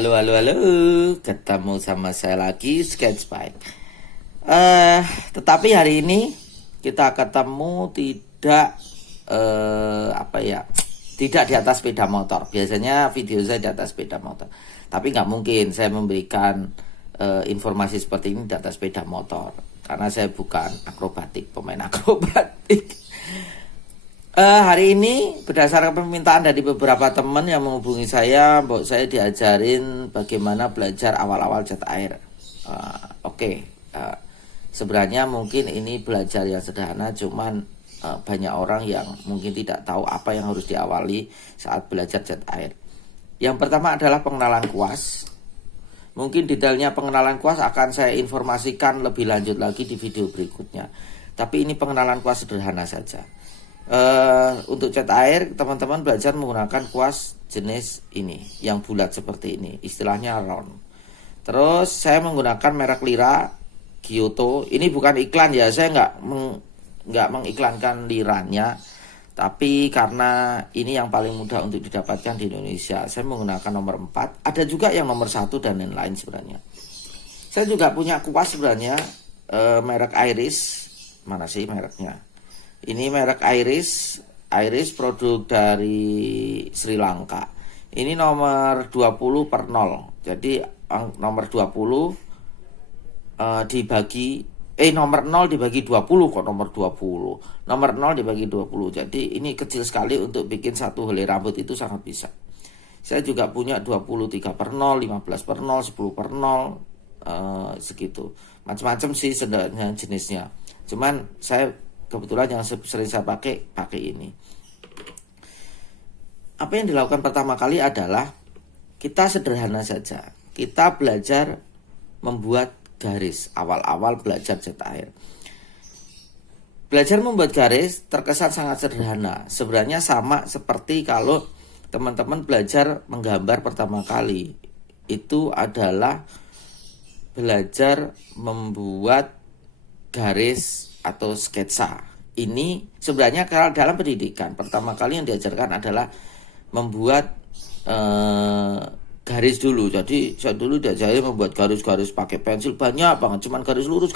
Halo, halo, halo. Ketemu sama saya lagi, Sketchpad. Tetapi hari ini kita ketemu tidak tidak di atas sepeda motor. Biasanya video saya di atas sepeda motor. Tapi nggak mungkin saya memberikan informasi seperti ini di atas sepeda motor, karena saya bukan akrobatik, pemain akrobatik. Hari ini berdasarkan permintaan dari beberapa teman yang menghubungi saya, bahwa saya diajarin bagaimana belajar awal-awal cat air. Sebenarnya mungkin ini belajar yang sederhana, cuman banyak orang yang mungkin tidak tahu apa yang harus diawali saat belajar cat air. Yang pertama adalah pengenalan kuas. Mungkin detailnya pengenalan kuas akan saya informasikan lebih lanjut lagi di video berikutnya. Tapi ini pengenalan kuas sederhana saja. Untuk cat air, teman-teman belajar menggunakan kuas jenis ini, yang bulat seperti ini, istilahnya round. Terus saya menggunakan merek Lira Giotto. Ini bukan iklan ya, saya nggak mengiklankan liranya, tapi karena ini yang paling mudah untuk didapatkan di Indonesia, saya menggunakan nomor 4. Ada juga yang nomor 1 dan lain-lain sebenarnya. Saya juga punya kuas sebenarnya, merek Iris. Mana sih mereknya? Ini merek Iris produk dari Sri Lanka. Ini nomor 20/0. Jadi nomor 20 dibagi nomor 0 dibagi 20 kok nomor 20. Nomor 0 dibagi 20. Jadi ini kecil sekali, untuk bikin satu helai rambut itu sangat bisa. Saya juga punya 23/0, 15/0, 10/0, segitu. Macam-macam sih sebenarnya jenisnya. Cuman saya kebetulan yang sering saya pakai ini. Apa yang dilakukan pertama kali adalah kita sederhana saja. Kita belajar membuat garis awal-awal belajar cat air. Belajar membuat garis terkesan sangat sederhana. Sebenarnya sama seperti kalau teman-teman belajar menggambar pertama kali. Itu adalah belajar membuat garis atau sketsa. Ini sebenarnya kalau dalam pendidikan pertama kali yang diajarkan adalah membuat garis dulu. Jadi saya dulu diajarin membuat garis-garis pakai pensil banyak banget, cuman garis lurus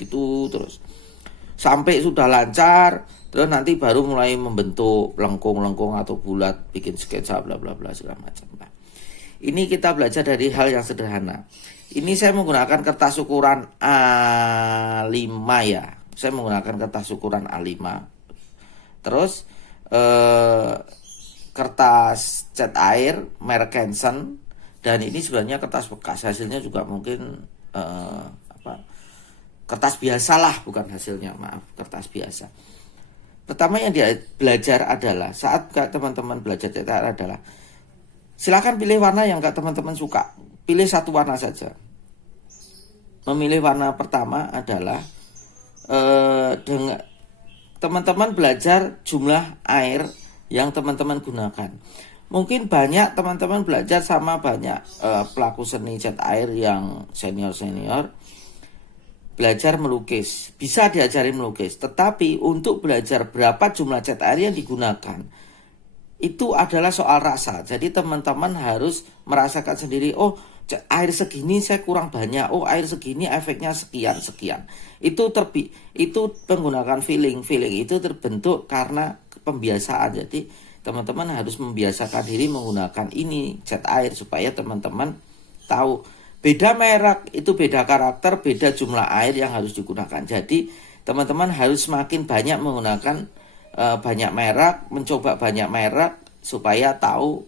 gitu terus. Sampai sudah lancar, terus nanti baru mulai membentuk lengkung-lengkung atau bulat, bikin sketsa bla bla bla segala macam. Nah, ini kita belajar dari hal yang sederhana. Ini saya menggunakan kertas ukuran A5 ya. Saya menggunakan kertas ukuran A5. Terus kertas cat air merek Canson, dan ini sebenarnya kertas bekas. Hasilnya juga mungkin kertas biasa lah, bukan hasilnya, maaf, kertas biasa. Pertama yang dia belajar adalah, saat teman-teman belajar cat air adalah, silakan pilih warna yang teman-teman suka. Pilih satu warna saja. Memilih warna pertama adalah dengan teman-teman belajar jumlah air yang teman-teman gunakan. Mungkin banyak teman-teman belajar sama banyak pelaku seni cat air yang senior-senior belajar melukis. Bisa diajarin melukis, tetapi untuk belajar berapa jumlah cat air yang digunakan, itu adalah soal rasa. Jadi teman-teman harus merasakan sendiri, oh air segini saya kurang banyak, oh air segini efeknya sekian. Itu menggunakan feeling itu terbentuk karena pembiasaan. Jadi teman-teman harus membiasakan diri menggunakan ini cat air, supaya teman-teman tahu beda merek itu beda karakter, beda jumlah air yang harus digunakan. Jadi teman-teman harus semakin banyak menggunakan banyak merek, mencoba banyak merek supaya tahu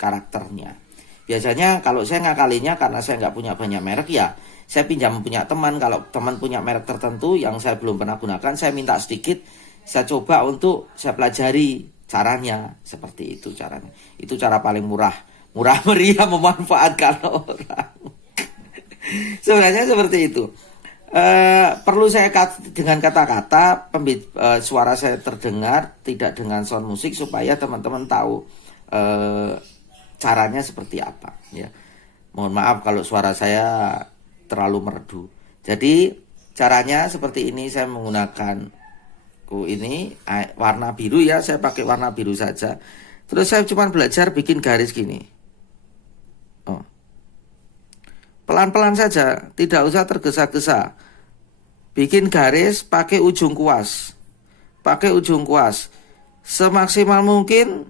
karakternya. Biasanya kalau saya ngakalinya, karena saya nggak punya banyak merek ya, saya pinjam punya teman. Kalau teman punya merek tertentu yang saya belum pernah gunakan, saya minta sedikit, saya coba untuk saya pelajari caranya. Seperti itu caranya. Itu cara paling murah meriah memanfaatkan orang. Sebenarnya seperti itu. Perlu saya dengan kata-kata, suara saya terdengar, tidak dengan sound musik, supaya teman-teman tahu caranya seperti apa ya. Mohon maaf kalau suara saya terlalu merdu. Jadi caranya seperti ini. Saya menggunakan ini warna biru ya, saya pakai warna biru saja. Terus saya cuma belajar bikin garis gini. Pelan-pelan saja, tidak usah tergesa-gesa. Bikin garis pakai ujung kuas. Pakai ujung kuas. Semaksimal mungkin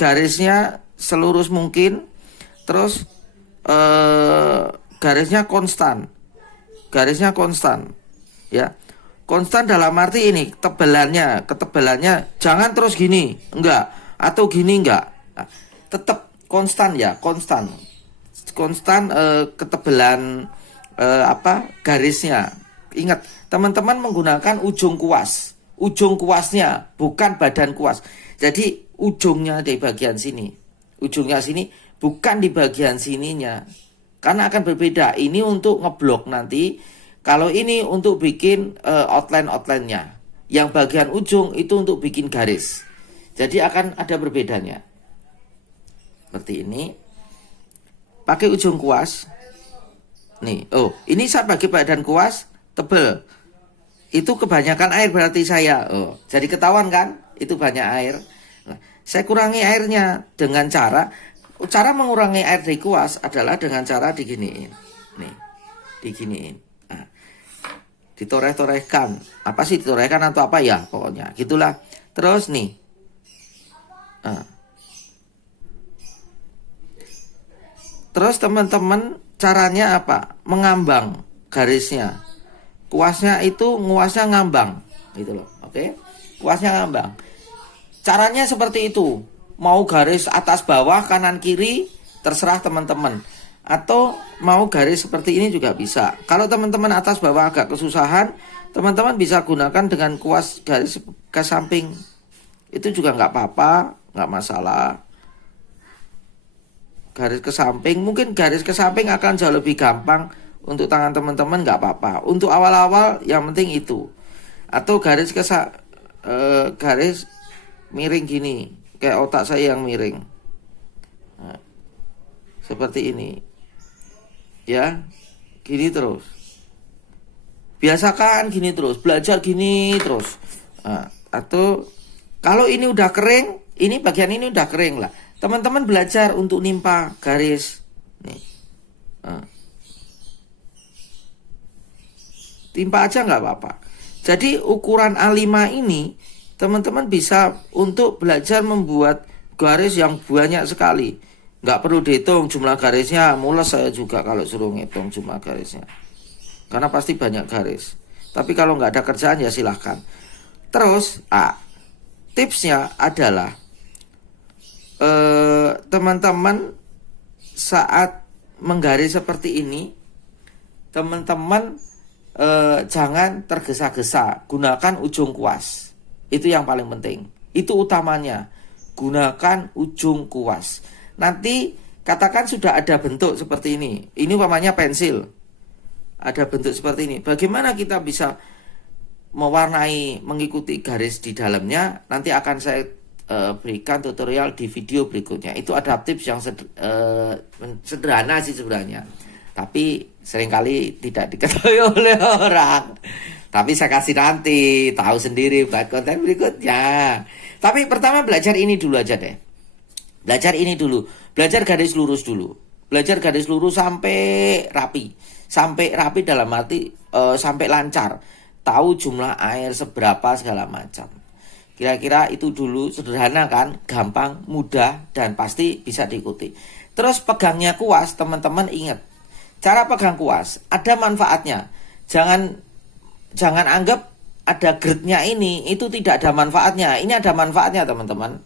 garisnya selurus mungkin. Terus garisnya konstan. Garisnya konstan. Ya. Konstan dalam arti ini, ketebalannya jangan terus gini, enggak, atau gini enggak. Nah, tetap konstan ya, konstan ketebalan garisnya. Ingat, teman-teman menggunakan ujung kuasnya, bukan badan kuas. Jadi ujungnya di bagian sini, ujungnya sini, bukan di bagian sininya, karena akan berbeda. Ini untuk ngeblok nanti, kalau ini untuk bikin outline-nya. Yang bagian ujung itu untuk bikin garis. Jadi akan ada berbedanya. Seperti ini. Pakai ujung kuas. Nih, ini saya pakai badan kuas tebel. Itu kebanyakan air berarti saya. Jadi ketahuan kan? Itu banyak air. Nah, saya kurangi airnya dengan cara mengurangi air di kuas adalah dengan cara diginiin. Nih, diginiin. Nah, ditoreh-torehkan. Apa sih ditorehkan atau apa ya? Pokoknya gitulah. Terus nih. Nah. Terus teman-teman caranya apa? Mengambang garisnya. Kuasnya itu nguasnya ngambang gitu loh. Oke? Kuasnya ngambang. Caranya seperti itu. Mau garis atas bawah, kanan kiri, terserah teman-teman. Atau mau garis seperti ini juga bisa. Kalau teman-teman atas bawah agak kesusahan, teman-teman bisa gunakan dengan kuas garis ke samping. Itu juga nggak apa-apa, nggak masalah. Garis ke samping, mungkin garis ke samping akan jauh lebih gampang untuk tangan teman-teman, nggak apa-apa. Untuk awal-awal yang penting itu. Atau garis garis miring gini, kayak otak saya yang miring. Nah, seperti ini. Ya, gini terus. Biasakan gini terus, belajar gini terus. Nah, atau kalau ini udah kering, ini bagian ini udah kering lah. Teman-teman belajar untuk nimpa garis. Nih. Nah. Timpa aja nggak apa-apa. Jadi ukuran A5 ini teman-teman bisa untuk belajar membuat garis yang banyak sekali. Nggak perlu dihitung jumlah garisnya. Mules saya juga kalau suruh ngitung jumlah garisnya. Karena pasti banyak garis. Tapi kalau nggak ada kerjaan ya silahkan. Terus tipsnya adalah teman-teman saat menggaris seperti ini, teman-teman jangan tergesa-gesa, gunakan ujung kuas. Itu yang paling penting. Itu utamanya. Gunakan ujung kuas. Nanti katakan sudah ada bentuk seperti ini. Ini umpamanya pensil. Ada bentuk seperti ini. Bagaimana kita bisa mewarnai, mengikuti garis di dalamnya? Nanti akan saya berikan tutorial di video berikutnya. Itu ada tips yang sederhana sih sebenarnya, tapi seringkali tidak diketahui oleh orang. Tapi saya kasih nanti, tahu sendiri buat konten berikutnya. Tapi pertama belajar ini dulu aja deh. Belajar ini dulu. Belajar garis lurus dulu. Belajar garis lurus sampai rapi. Sampai rapi dalam arti sampai lancar. Tahu jumlah air seberapa segala macam. Kira-kira itu dulu, sederhana kan, gampang, mudah, dan pasti bisa diikuti. Terus pegangnya kuas, teman-teman ingat. Cara pegang kuas, ada manfaatnya. Jangan anggap ada gridnya ini, itu tidak ada manfaatnya. Ini ada manfaatnya teman-teman.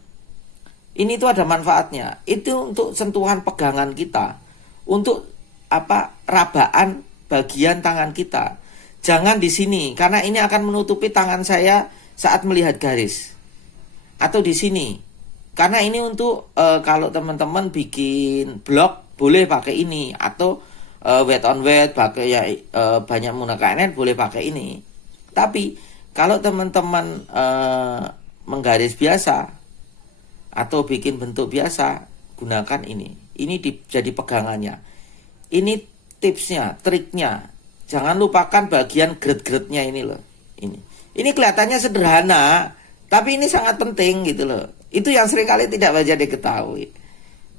Ini tuh ada manfaatnya. Itu untuk sentuhan pegangan kita. Untuk rabaan bagian tangan kita. Jangan di sini, karena ini akan menutupi tangan saya saat melihat garis, atau di sini, karena ini untuk kalau teman-teman bikin blog boleh pakai ini, atau weight on weight pakai banyak menggunakan net boleh pakai ini. Tapi kalau teman-teman menggaris biasa atau bikin bentuk biasa, gunakan ini jadi pegangannya. Ini tipsnya, triknya. Jangan lupakan bagian grade-grade-nya ini loh. Ini kelihatannya sederhana, tapi ini sangat penting gitu loh. Itu yang seringkali tidak banyak diketahui.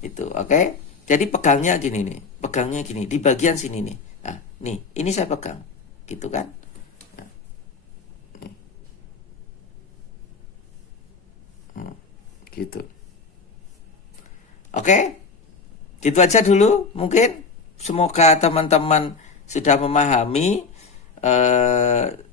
Itu, oke? Jadi pegangnya gini nih. pegangnya gini di bagian sini nih. Nah, nih, ini saya pegang. Gitu kan? Nah, nih. Gitu. Oke? Gitu aja dulu mungkin. Semoga teman-teman sudah memahami.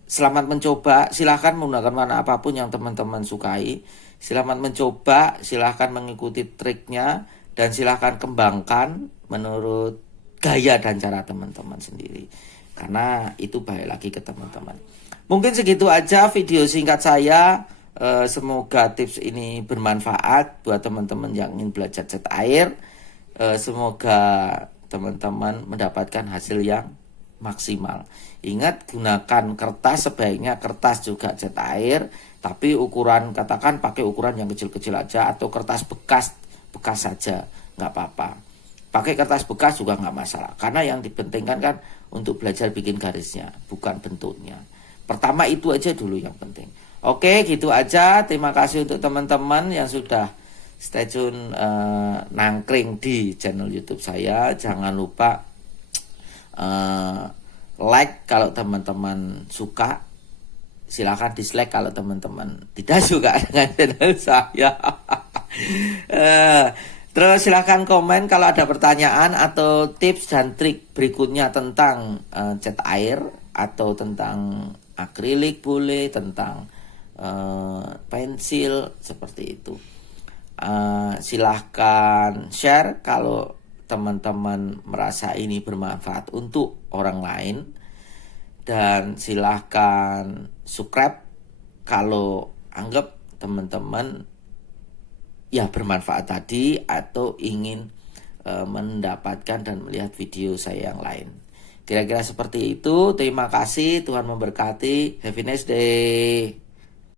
Selamat mencoba. Silahkan menggunakan warna apapun yang teman-teman sukai. Selamat mencoba. Silahkan mengikuti triknya. Dan silahkan kembangkan menurut gaya dan cara teman-teman sendiri. Karena itu balik lagi ke teman-teman. Mungkin segitu aja video singkat saya. Semoga tips ini bermanfaat buat teman-teman yang ingin belajar cat air. Semoga teman-teman mendapatkan hasil yang maksimal. Ingat, gunakan kertas, sebaiknya kertas juga cat air, tapi ukuran, katakan pakai ukuran yang kecil-kecil aja, atau kertas bekas saja, nggak apa-apa. Pakai kertas bekas juga nggak masalah, karena yang dipentingkan kan untuk belajar bikin garisnya, bukan bentuknya. Pertama itu aja dulu yang penting. Oke, gitu aja. Terima kasih untuk teman-teman yang sudah stay tune nangkring di channel YouTube saya. Jangan lupa like kalau teman-teman suka. Silahkan dislike kalau teman-teman tidak suka dengan channel saya. Terus silahkan komen kalau ada pertanyaan atau tips dan trik berikutnya tentang cat air, atau tentang akrilik boleh, tentang pensil, seperti itu. Silahkan share kalau teman-teman merasa ini bermanfaat untuk orang lain, dan silahkan subscribe kalau anggap teman-teman ya bermanfaat tadi, atau ingin mendapatkan dan melihat video saya yang lain. Kira-kira seperti itu. Terima kasih, Tuhan memberkati. Have a nice day.